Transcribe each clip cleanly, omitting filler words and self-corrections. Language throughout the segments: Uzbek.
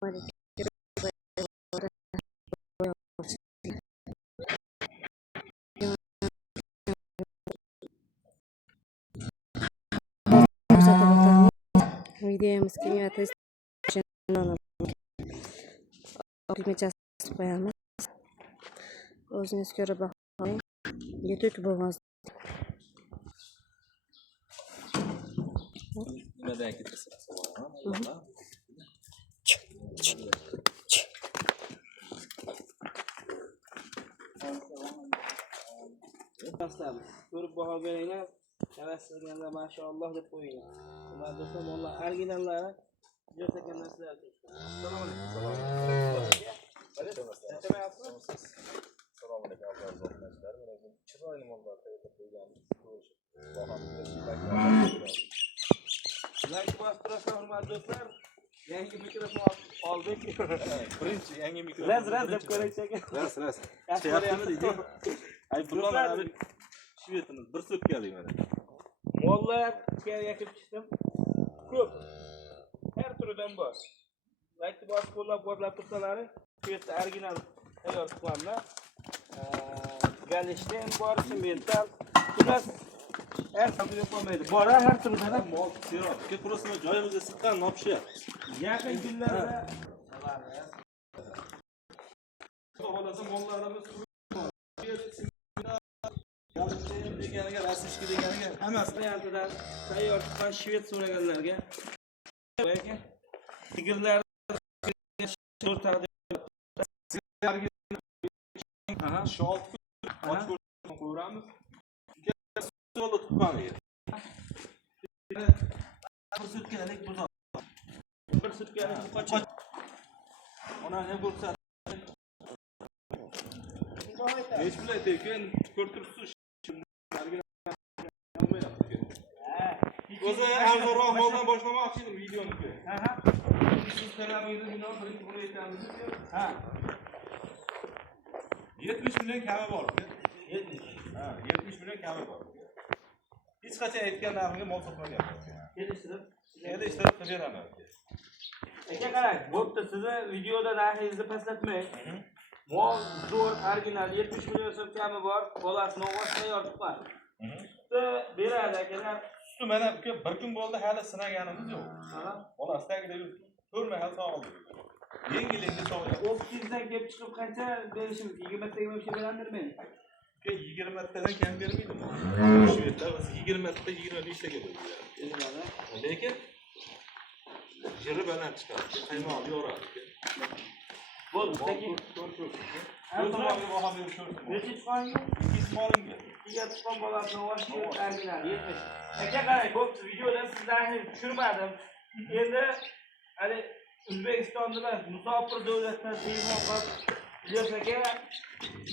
Videomiz keng test qo'yamiz. O'zingiz ko'rib baholang. YouTube bo'lmaz. Nimadan ketasiz? Dostlarım, ko'rib baho beringlar. Havaslanganlar mashalloh deb qo'yinglar. Ular do'stlar, mollar originallari juda katta narsalar. Assalomu alaykum. Assalomu alaykum azizlar. Mana bu chiroyli mollar tayyorlab qo'yganmiz. Like bosib turasizlar, hurmatli do'stlar. Yangi mikrofon oldik. Birinchi yangi mikrofon. Raz deb ko'raylik aka. Raz. Yaxshi deydi. Ay, bular shvetimiz bir sutkalik mana. Mollar kelib chiqdim. Ko'p. Har turidan bor. Like bosib qo'llab tursalari, shu yerda original tayyor qilganlar. Galishten bor, semental. Bular her türlü yapılmaydı. Bu ara her türlü de Mol sirop. Burasini joyimizga siqqan nopshyapti. yaqin kunlarda Xohlasa mollarimiz deganiga, rasishki deganiga hammasi hayatdan tayyor chiqqan shved so'raganlarga sigirlar aha shu 6 kun och ko'ramiz. Yo'lda tutgan yer. Bir sutkalik buzoq. bir sutkalik qochib Ona ne bo'lsa hech bilmaydi ekan, ko'rib turibsiz. O'zi arzonroq moldan boshlamoqchi edim videoni. aha siz talamingizni binoan birinchi buni aytamiz. Ha 70 million kami bor. 70. Ha, 70 million kami bor. Hech qachon aytgan narxiga mol sotmagan. Kelishtirib Qilib beraman. aka qarang, bo'pti, sizni videoda narxingizni pastlatmang. Mol zo'r, original 70 million so'm kami bor. Bolasini o'g'il tayyor chiqqan. Beradi akalar. Suti mana bir kun bo'ldi, hali sinaganimiz yo'q. Mana Bolasdagida ko'rmay hal sog'ildi. Yengil sog'ildi. 30 dan kelib chiqib qancha berishimiz? 20 taga bir şey berandirmaydi. 20 tadan kam bermaydi. Shu yerda biz 20 ta 25 taga beramiz. Lekin jiri baland chiqadi. Qaymoq yoradi. Bo'ldi, tekin. O'zimizga baho berib ko'rdim. Necha chiqqanmi? 2 molimga. Iga chiqqan bolasini o'g'il original 70. Aka qarang, bo'pti, videoda sizlarni tushirmadim. Endi hali O'zbekistonda musofir davlatdan telefon qilib Ilyos aka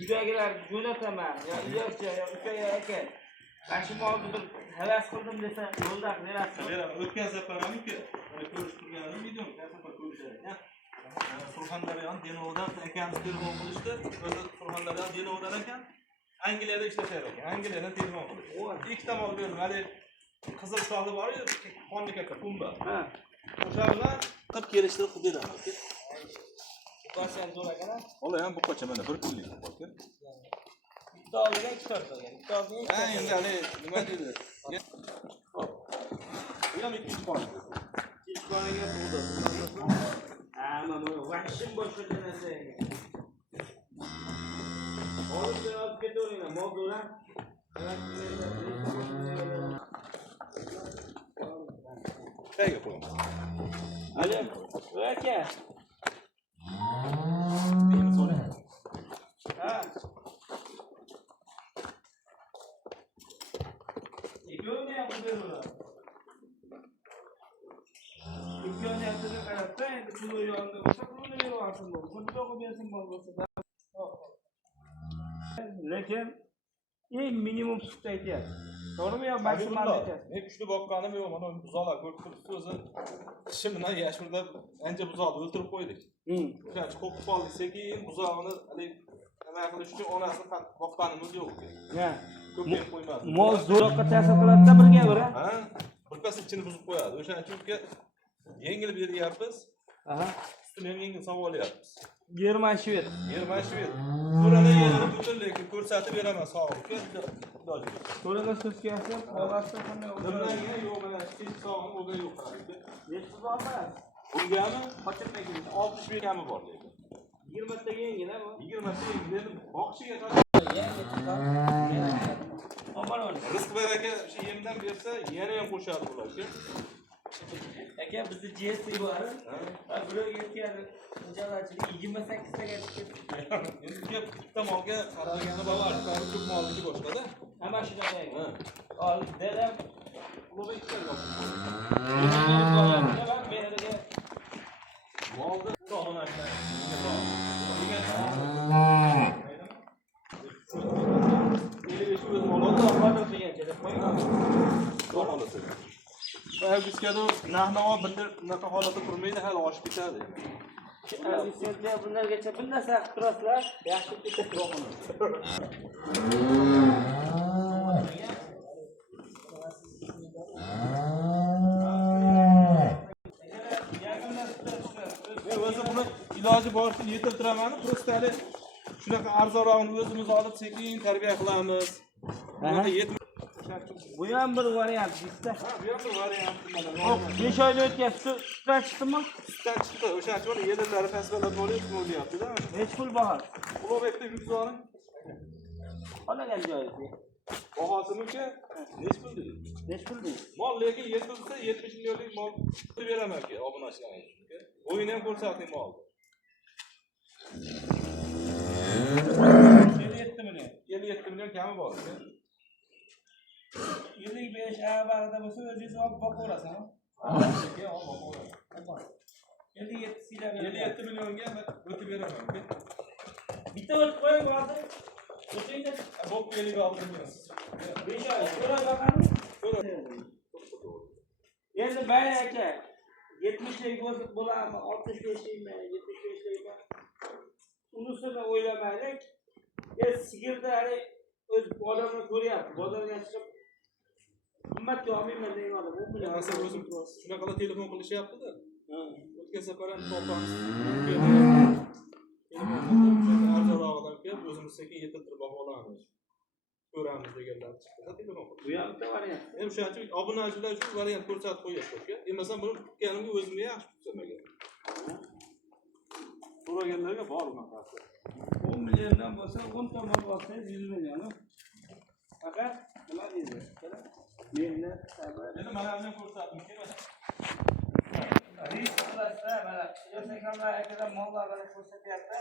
uydagilar jo'nataman yo Ilyos yo uka aka mana molni bir havas qildim desa yo'lda berasiz. Beraman. O'tgan safar hamki ko'rishib turganim videom, safar ko'rishadi. Surxondaryodan Denovdan akamiz telefon qilishdi. O'zi Surxondaryodan Denovdan ekan. Angliyada ishlashar ekan. Angliyadan telefon qildi. Ikkita mol berdim. Hali qizil shoxi bor-ku, qonni katta pumba. Ha. O'sha bilan qilib kelishtirib qilib beraman. Qo'shgan zo'ragana. Ola ham bu qocha mana 1 kunlik bo'lgan. Bitta olgan, ikkita olgan. Bitta olgan. Ha, endi hali nima dedi? Bu ham ikkinchi qon. Ikkinchi qoniga bo'ldi. Ha, mana vahshim boshqa narsa ekan. Olib ketaveringlar, mo'dura. Qayga qo'yamiz? Alo, aka. Ha. İkonu yapıyorlar. İkonu yaptığı karakter, endi pulu yanında olsa pulunu veriyorsun bu. Bunu da okuyorsun bu olsa. Lekin eng minimum sutda aytyapti. To'g'rimi yo maksimal aytyapti? Men kuchli boqqanim yo'q, mana buzoqlar ko'rib turibsiz o'zi. Tishi bilan yashirlab ancha buzoqni o'ltirib qo'ydik. O'shancha qo'rqib qoldik, sekin buzoqni hali nima qilish uchun onasini boqqanimiz yo'q. Ha. Ko'p yem qo'ymadik. Mol zo'roqqa ta'sir qiladi-da birga biri. Ha? Birpas ichini buzib qo'yadi. O'shaning uchun yengil beryapmiz. Aha. Sutini yengil savolyapmiz. German shved. German shved. To'rada yerini butunlay ko'rsatib beraman sog'liqqa. To'rada so'zkasi, qog'ozda qanday Bundan keyin yo'q mana ikkinchi sog'liq o'g'ay yo'q. Nechta bormas? Bungami qochirmagan 60 kami bor lekin. 20 taga yengil-a bu. 20 ta yengil boqishiga qarab. Rizq baraka o'sha yemdan bersa yana ham qo'shadi bularga. Aka bizni JS bor. Birov yetkazdi. Unchalarchilik 28 taga chiqdi. Endi bitta molga qaralgani bor, ko'p molniki boshqada. Hamma shunaqa. Ol, dedam Klubga ikkita bor. Molda sog'in ashlar. Bizga narx-navo bunaqa holatda turmaydi, hali oshib ketadi. Senga bunlargacha bunday saqib turasizlar, yaxshi ketadi. Men o'zi buni iloji boricha yetiltiraman, prostali shunaqa arzonrog'ini o'zimiz olib sekin tarbiya qilamiz. Bunaqa yetmaydi. Bu ham bir variant bizda. Ha, bu ham bir variant mana. 5 oyda o'tgan sutdan chiqdimi? Sutdan chiqdi. O'shaning uchun yedirlari pasbalab bo'lyapti-da. Nech pul baho? Ulug'bekda yurzoning Qolagan joyingiz. bahosiniki nech pul deydi? Nech pul deysiz? Mol lekin yetilsa 70 millionlik mol beraman aka, obunachilarga. O'yini ham ko'rsating molni. 57 million. 57 million kami bor aka. 55 avvalda bo'lsa o'zingiz olib boqaverasizmi? Aka, olib boqaman. 57 sizlar 57 millionga o'tib beraman aka. bitta o'tib qo'ying hozir. O'tingda Bo'p 56 million. 5 oy so'rab boqamiz. Endi bay aka 70lik bo'lsa bo'ladimi? 65likmi? 75likmi? Unisini o'ylamaylik. Sigirda hali o'z odamni ko'ryapti. Bozorga chiqib qimmatga olmayman degan odam 10 million. Asal o'zim shunaqalar telefon qilishyapti-da. O'tgan safar ham topamiz. Arzonrog'idan kelib o'zimiz sekin yetiltirib olamiz. Ko'ramiz deganlar chiqdi-da telefon qilib. Bu ham bitta variant. Hem o'shaning uchun obunachilar uchun variant ko'rsatib qo'yasiz aka. Emasam buni tutganimga o'zimga yaxshi tushmagan. So'raganlarga bor bunaqasi. 10 milliondan bo'lsa 10 ta mol olsangiz 100 million. Faqat nima deysiz? Mehnat, sabr. Endi mana buni ko'rsatim kerak. Risk qilasizlar, mana yo'lsakamlar akalar mollarni ko'rsatyapti.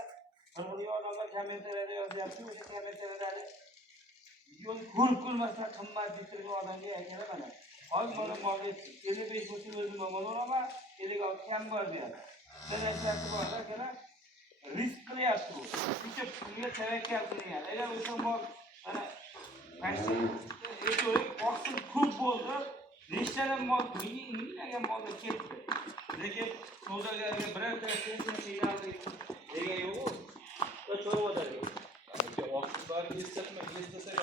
Qirg'ili odamlar kommentariyada yozyapti, o'sha kommentariyada yo'l ko'rib ko'rmasdan qimmat bitirgan odamga akalar mana. Hozir mana molga 55 bo'lsa o'zim mol olaman, 56 kam bor deyapti. Sanashati bor akalar. Risk qilyapti bu. Shuncha pulga tavakkal qilingan. Agar o'sha mol mana qaysi oqsil ko'p bo'ldi, nechtadan mol, minglagan molga ketdi. Lekin savdogarga birorta sensiya qiynaldi degan yo'q-ku. Chorvalarga. Oqsillar eslatma, eslasak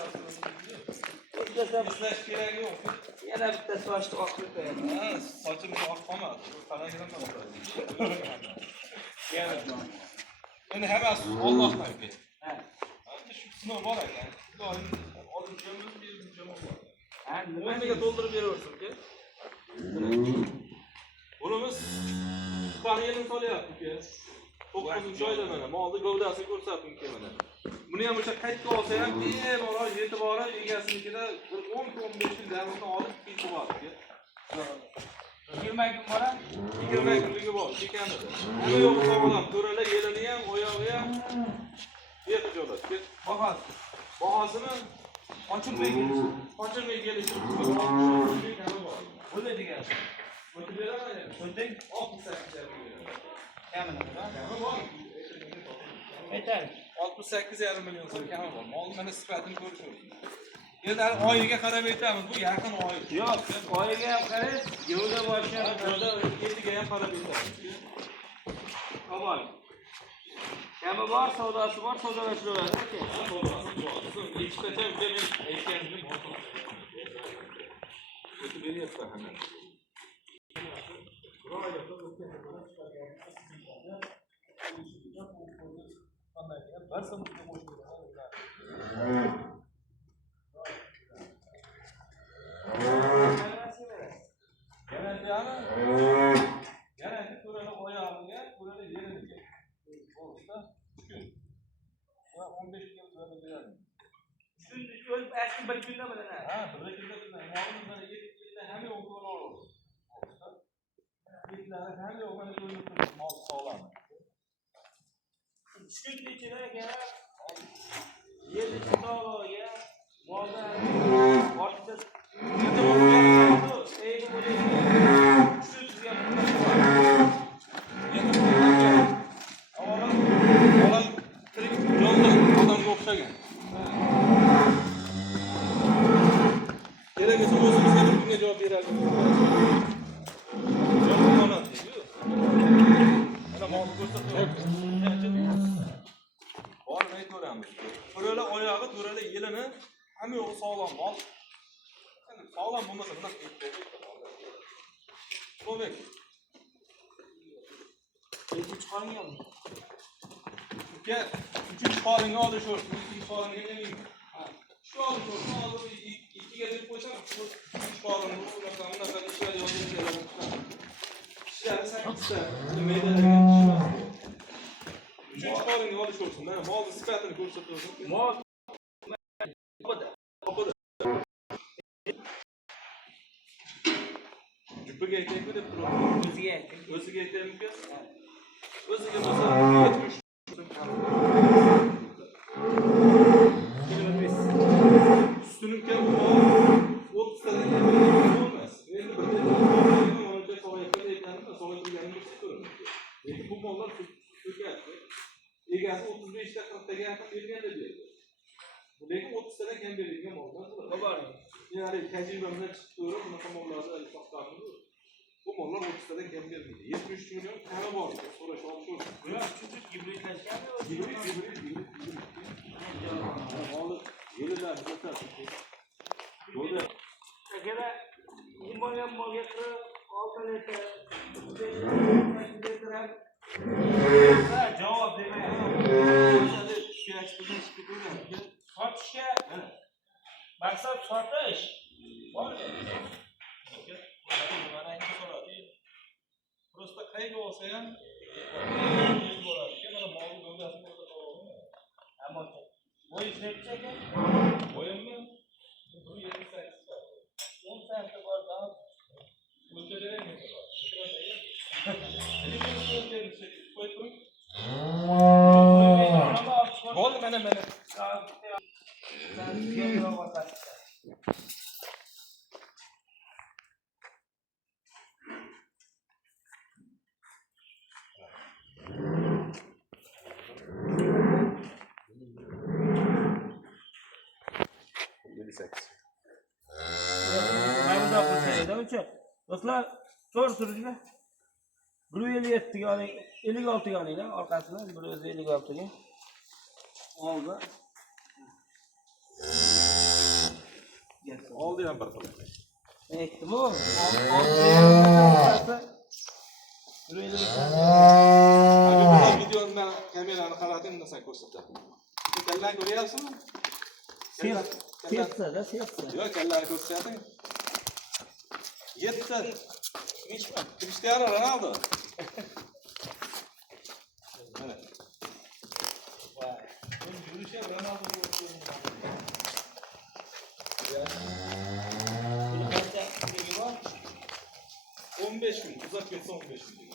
Eslash kerak yo'q. Yana bitta sochni oq qo'yadi. Ha, sochimiz oq qolmadi. Qaranglar mana. Endi hammasi Allohdan aka. Ha. Endi shu sinov bor ekan. Doim olinganimiz berishimiz bor. Ha, Nimaga to'ldirib beraversin aka? Bunimiz panelini solyapti aka. 9-oyda mana molni gavdasini ko'rsating aka mana. Buni ham o'sha qaytga olsa ham bemalol yetib borib egasinikida 10-15 yil davomida olib ketib boradi aka. 20 kun bor ham 20 kunligi bor ekanida. Nima yo'q sog'lom, to'ralar yelini ham, oyog'i ham bexijolat. Bahosini qochirmay kelishi bo'ladi degan. o'tib beraman. O'ting 68 kamini bor. aytang. 68,5 million so'm kami bor. Molni mana sifatini ko'rishingiz. Endi oyiga qarab aytamiz, bu yaqin oy. Yo'q, oyiga ham qarang, yo'lda boshqa Yo'lda yetiga ham qarab aytamiz. Avval. Kami bor, savdosi bor, savdolashtiradi aka. Ikkitacha men aytganim bor. O'tib beryapti hamma. Garanti ko'rani oyog'iga, ko'rani yeriga. Bo'lsa, 15 kun beradi. Shunday o'lib asli bir kunda bilan. Ha, bir kunda bilan. Ma'lum yetda hamma o'g'il oladi. Yetlari hamma o'g'il ko'rinib turibdi, mol sog'lom. 3 kun ichida aka yerni sog'lomga molda ortda To'rala oyog'i, to'rala yelini hamma yo'g'i sog'lom mol. Sog'lom bo'lmasa bunaqa ketmaydi. Qo'bek. Uchinchi qoringa Uka, uchinchi qoringa olish o'rsin, ikkinchi qoringa nima? Shu olish o'rsin, hozir ikkiga deb qo'ysam, shu uchinchi qorinni unaqa ishlar yozib keladi. Ishlar sakkizta maydalarga ishlar. Uchinchi qoringa olish o'rsin, mana molning sifatini ko'rsatib o'rsin. mol Jupiga aytaymi deb turibman. o'ziga ayting. O'ziga aytaymi-ku? O'ziga bo'lsa 70 Üstünlükten bu 30 tane olmaz. Endi bir de soğuyakta eklenip soğuyakta yanmış tuturun. Endi bu mallar Türkiye'de. Egasi 35 ta 40 taga yaqin bergan deb berdi. Lekin 30 tadan kam berilgan mollar bor. Yani tecrübemden chiqib ko'rib, bunaqa mollarni hisoblarni bu mollar 30 tadan kam bermaydi. 73 million tana bor. So'rash olib Bular chunki gibridlashgan Gibrid. Yelilar o'tadi. Bo'ldi. Agar imolgan molga qilib 6 litr javob bermayapti. Sotishga maqsad sotish. Просто qayga olsa ham bo'ladi. Mana molni o'rgasini o'rta to'g'rimi? Ammo bo'yish necha ekan? Bo'yimmi? 1.78 bor. 10 senti bor da. O'lchagan Bo'ldi mana. Do'stlar, to'g'ri turinglar. 157 ga oling, 56 ga olinglar, orqasini 156 ga. Oldi. Oldi ham bir xil. Aytdim bu. Videoni men kamerani qarating, nasıl ko'rsataman. Kallarni ko'ryapsizmi? Siyatsa. Yo'q, kallarni ko'rsating. 7 ta. Cristiano Ronaldo. Mana. Vay. Bu yurishga Ronaldo bo'lsin. Buni qancha kunga bor? 15 kun, uzak ketsa 15 kun.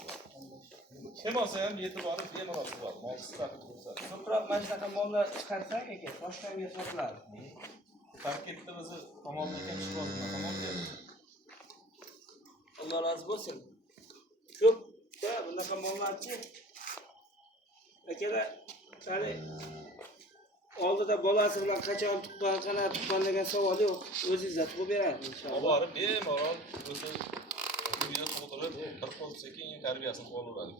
Kim olsa ham yetib borib, bemalol bor. Mol sifatini ko'rsatadi. Ko'proq mana shunaqa mollar chiqarsak aka, Toshkentga sotiladi. Tarkibda o'zi tomonidan ham chiqyapti, tomon keldi. Alloh rozi bo'lsin. Ko'pda bunaqa mollarchi akalar qani oldida bolasi bilan qachon tuqqan, qanaqa tuqqan degan savol yo'q. O'zingiz qilib beradi inshaalloh. Borib bemalol o'zi uyda tug'dirib, bir xil sekin tarbiyasini qo'llanadi.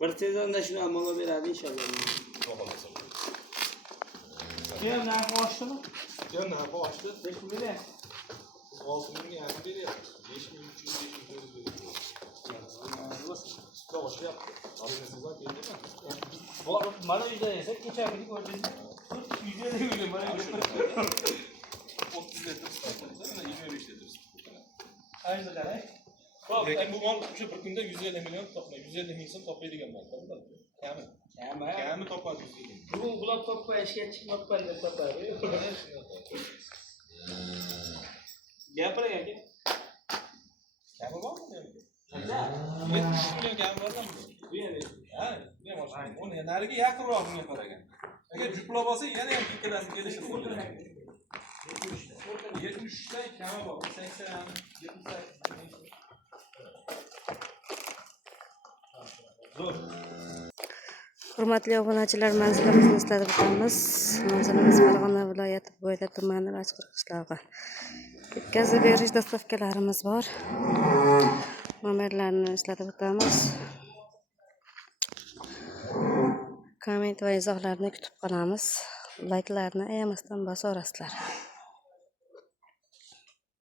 Bir sezonda shuni amalga beradi inshaalloh. Xudo xolasa. Keyin narxi oshdimi? Keyin narxi oshdi. 5 million. 6 mingga yaqin beryapti. 5300 beryapti. Mana uyda esa kechagina ko'rdingiz. Uyda uyda mana uyda. 30 litr mana 25 litr. Ayni qarang. Lekin bu mol o'sha bir kunda 150 million topmaydi. 150 ming so'm topmaydigan mol. Kami. Kami topadi 150 ming. Bu bular topishga chiqmabman deb topadi. Gapiring aka. Kami bormi? 70 million kami bormi? Bu yerda. Ha, bu ham oshadi. Uni nariga yaqinroq bunga qaragan. Agar juplab olsa yana ham ikkalasi kelishib qo'yadi. 70 ta kami bor. 80, 78. Zo'r. Hurmatli obunachilar, manzilimizni eslatib o'tamiz. Manzilimiz Farg'ona viloyati Bo'yda tumani Rajqir qishlog'i. Yetkazib berish dastavkalarimiz bor. Nomerlarini eslatib o'tamiz. Komment va izohlarni kutib qolamiz. Layklarni ayamasdan bosaverasizlar.